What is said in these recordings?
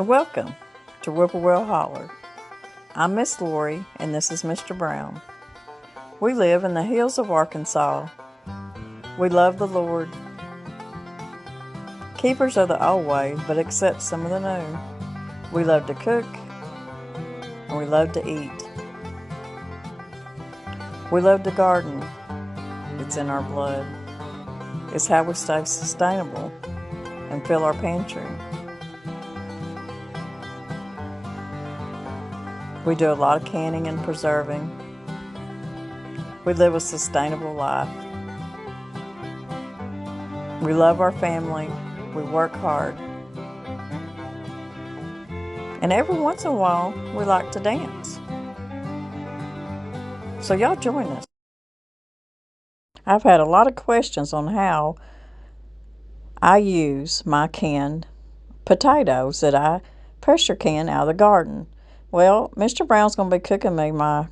Welcome to Whippoorwill Holler. I'm Miss Lori, and this is Mr. Brown. We live in the hills of Arkansas. We love the Lord. Keepers of the old way, but accept some of the new. We love to cook, and we love to eat. We love to garden. It's in our blood. It's how we stay sustainable and fill our pantry. We do a lot of canning and preserving. We live a sustainable life. We love our family. We work hard. And every once in a while, we like to dance. So y'all join us. I've had a lot of questions on how I use my canned potatoes that I pressure can out of the garden. Well, Mr. Brown's going to be cooking me my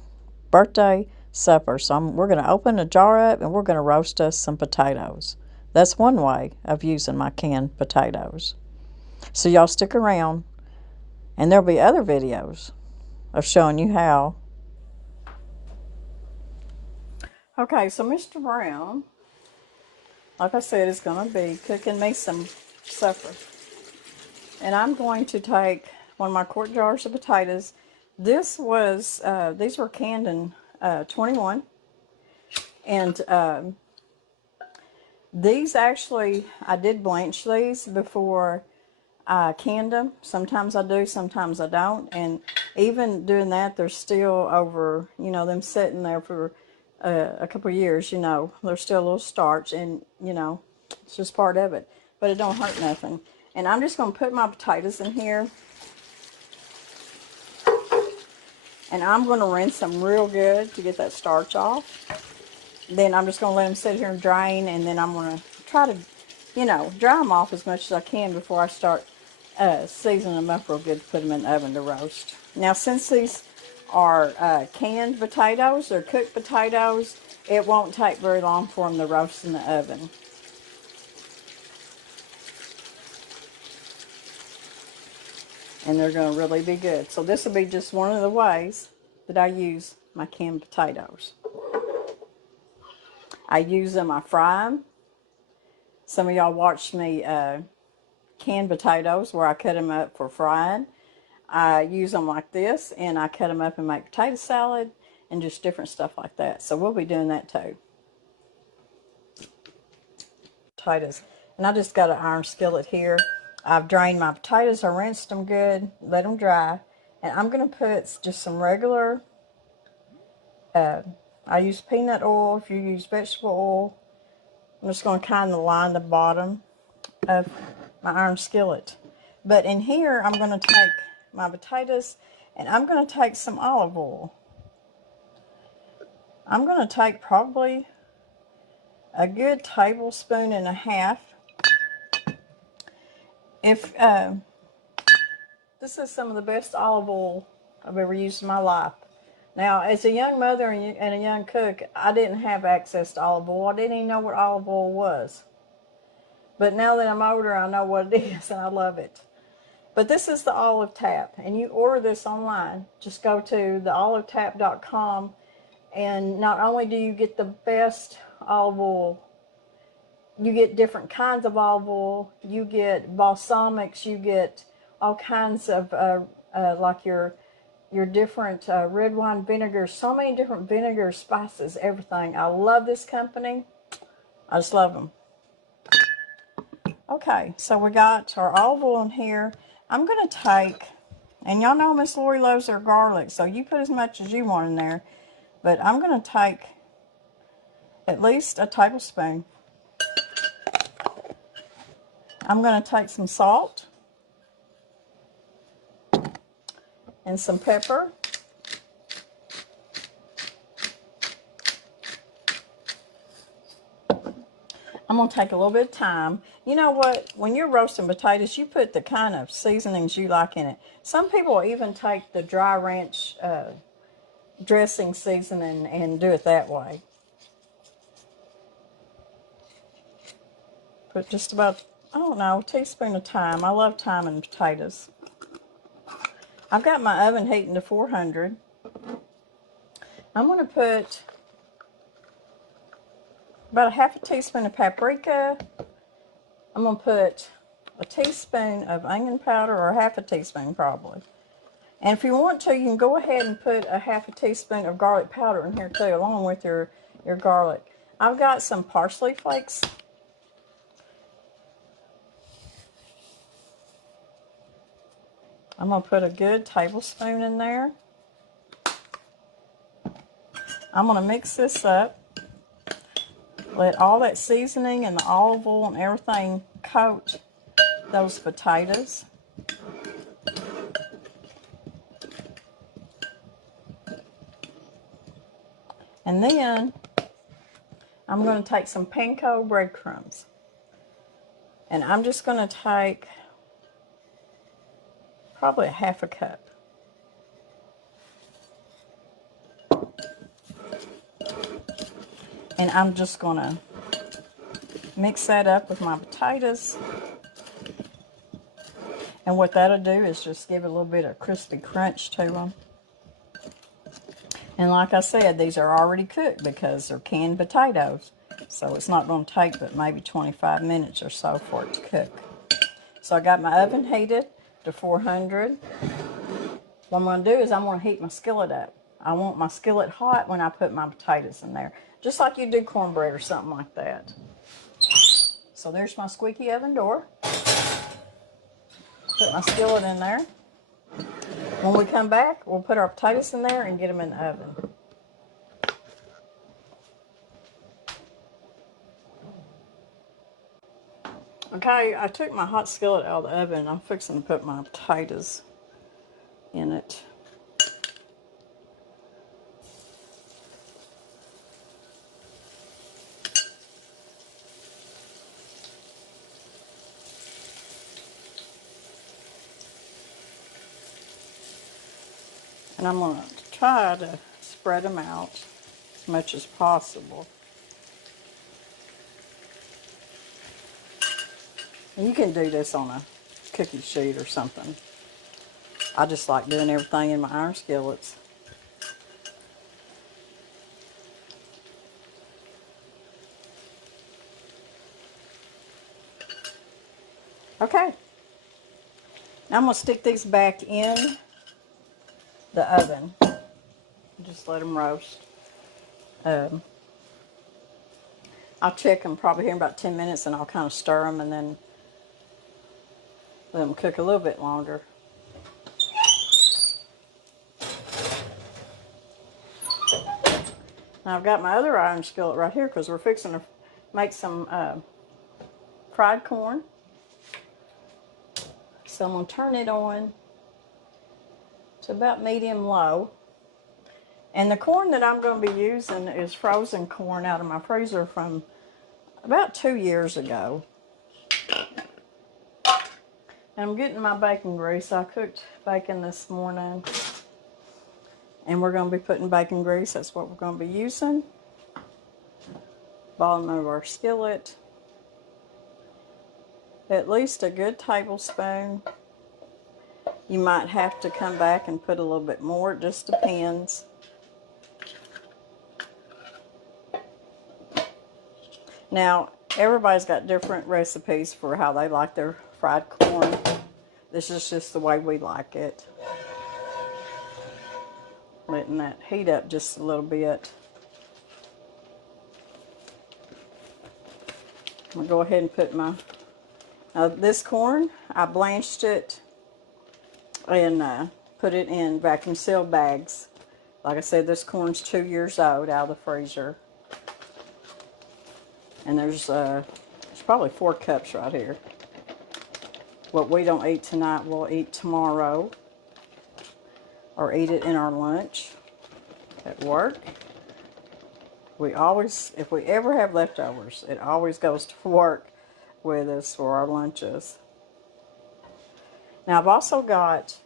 birthday supper. So we're going to open a jar up and we're going to roast us some potatoes. That's one way of using my canned potatoes. So y'all stick around, and there'll be other videos of showing you how. Okay, so Mr. Brown, like I said, is going to be cooking me some supper. And I'm going to take one of my quart jars of potatoes. These were canned in 21. And these actually, I did blanch these before I canned them. Sometimes I do, sometimes I don't. And even doing that, they're still over, them sitting there for a couple of years, They're still a little starch, and, it's just part of it. But it don't hurt nothing. And I'm just going to put my potatoes in here. And I'm going to rinse them real good to get that starch off. Then I'm just going to let them sit here and drain, and then I'm going to try to, dry them off as much as I can before I start seasoning them up real good to put them in the oven to roast. Now, since these are canned potatoes or cooked potatoes, it won't take very long for them to roast in the oven. And they're going to really be good. So this will be just one of the ways that I use my canned potatoes. I use them, I fry them. Some of y'all watched me canned potatoes where I cut them up for frying. I use them like this, and I cut them up and make potato salad and just different stuff like that. So we'll be doing that too. Potatoes. And I just got an iron skillet here. I've drained my potatoes. I rinsed them good, let them dry. And I'm going to put just some regular, I use peanut oil if you use vegetable oil. I'm just going to kind of line the bottom of my iron skillet. But in here, I'm going to take my potatoes, and I'm going to take some olive oil. I'm going to take probably a good tablespoon and a half. This is some of the best olive oil I've ever used in my life. Now, as a young mother and a young cook, I didn't have access to olive oil. I didn't even know what olive oil was. But now that I'm older, I know what it is, and I love it. But this is the olive tap, and you order this online. Just go to theolivetap.com, and not only do you get the best olive oil, you get different kinds of olive oil, you get balsamics, you get all kinds of, like your different red wine vinegars, so many different vinegars, spices, everything. I love this company. I just love them. Okay, so we got our olive oil in here. I'm going to take, and y'all know Miss Lori loves her garlic, so you put as much as you want in there. But I'm going to take at least a tablespoon. I'm going to take some salt and some pepper. I'm going to take a little bit of thyme. You know what? When you're roasting potatoes, you put the kind of seasonings you like in it. Some people even take the dry ranch dressing seasoning and do it that way. Put just about, I don't know, a teaspoon of thyme. I love thyme in potatoes. I've got my oven heating to 400. I'm going to put about a half a teaspoon of paprika. I'm going to put a teaspoon of onion powder, or half a teaspoon probably. And if you want to, you can go ahead and put a half a teaspoon of garlic powder in here too, along with your garlic. I've got some parsley flakes. I'm going to put a good tablespoon in there. I'm going to mix this up. Let all that seasoning and the olive oil and everything coat those potatoes. And then I'm going to take some panko breadcrumbs. And I'm just going to take probably a half a cup. And I'm just going to mix that up with my potatoes. And what that'll do is just give it a little bit of crispy crunch to them. And like I said, these are already cooked because they're canned potatoes. So it's not going to take but maybe 25 minutes or so for it to cook. So I got my oven heated to 400. What I'm going to do is I'm going to heat my skillet up. I want my skillet hot when I put my potatoes in there. Just like you do cornbread or something like that. So there's my squeaky oven door. Put my skillet in there. When we come back, we'll put our potatoes in there and get them in the oven. Okay, I took my hot skillet out of the oven and I'm fixing to put my potatoes in it. And I'm going to try to spread them out as much as possible. And you can do this on a cookie sheet or something. I just like doing everything in my iron skillets. Okay. Now I'm going to stick these back in the oven. Just let them roast. I'll check them probably here in about 10 minutes and I'll kind of stir them and then let them cook a little bit longer. Now I've got my other iron skillet right here because we're fixing to make some fried corn. So I'm going to turn it on to about medium low. And the corn that I'm going to be using is frozen corn out of my freezer from about 2 years ago. And I'm getting my bacon grease. I cooked bacon this morning. And we're going to be putting bacon grease. That's what we're going to be using. Bottom of our skillet. At least a good tablespoon. You might have to come back and put a little bit more. It just depends. Now, everybody's got different recipes for how they like their fried corn. This is just the way we like it. Letting that heat up just a little bit. I'm going to go ahead and put my... Now, this corn, I blanched it and put it in vacuum sealed bags. Like I said, this corn's 2 years old out of the freezer. And there's probably 4 cups right here. What we don't eat tonight, we'll eat tomorrow. Or eat it in our lunch at work. We always, if we ever have leftovers, it always goes to work with us for our lunches. Now I've also got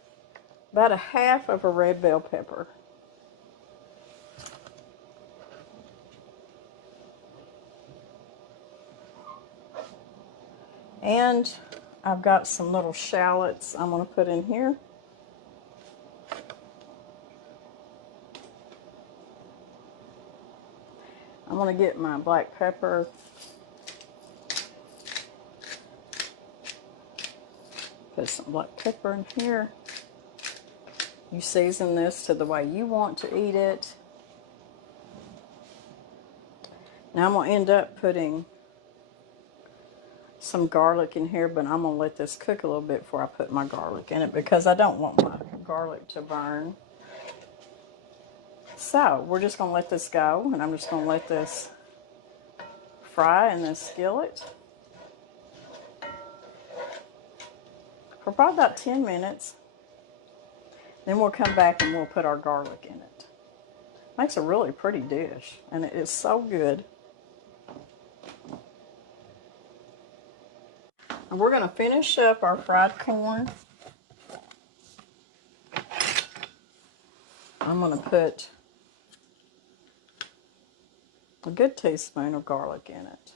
about a half of a red bell pepper. And I've got some little shallots I'm going to put in here. I'm going to get my black pepper. Put some black pepper in here. You season this to the way you want to eat it. Now I'm going to end up putting some garlic in here, but I'm going to let this cook a little bit before I put my garlic in it because I don't want my garlic to burn. So we're just going to let this go, and I'm just going to let this fry in this skillet for probably about 10 minutes. Then we'll come back and we'll put our garlic in it. Makes a really pretty dish, and it is so good. And we're going to finish up our fried corn. I'm going to put a good teaspoon of garlic in it.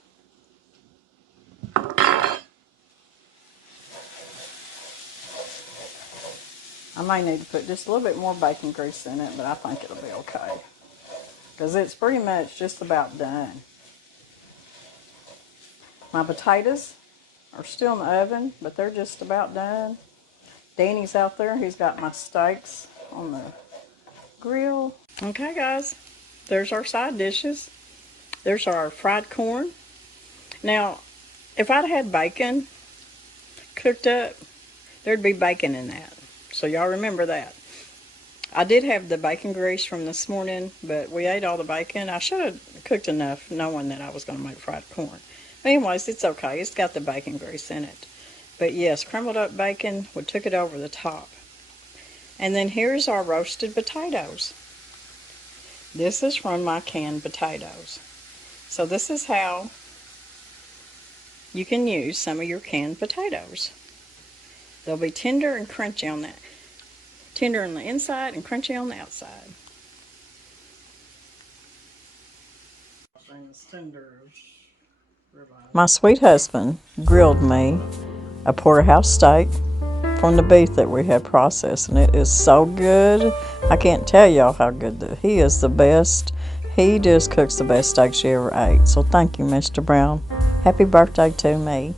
I may need to put just a little bit more bacon grease in it, but I think it'll be okay. Because it's pretty much just about done. My potatoes are still in the oven, but they're just about done. Danny's out there. He's got my steaks on the grill. Okay, guys. There's our side dishes. There's our fried corn. Now, if I'd had bacon cooked up, there'd be bacon in that. So y'all remember that. I did have the bacon grease from this morning, but we ate all the bacon. I should have cooked enough knowing that I was going to make fried corn. Anyways, it's okay. It's got the bacon grease in it. But yes, crumbled up bacon, we took it over the top. And then here's our roasted potatoes. This is from my canned potatoes. So this is how you can use some of your canned potatoes. They'll be tender and crunchy on that. Tender on the inside and crunchy on the outside. My sweet husband grilled me a porterhouse steak from the beef that we had processed, and it is so good. I can't tell y'all how good he is. The best. He just cooks the best steaks you ever ate. So thank you, Mr. Brown. Happy birthday to me.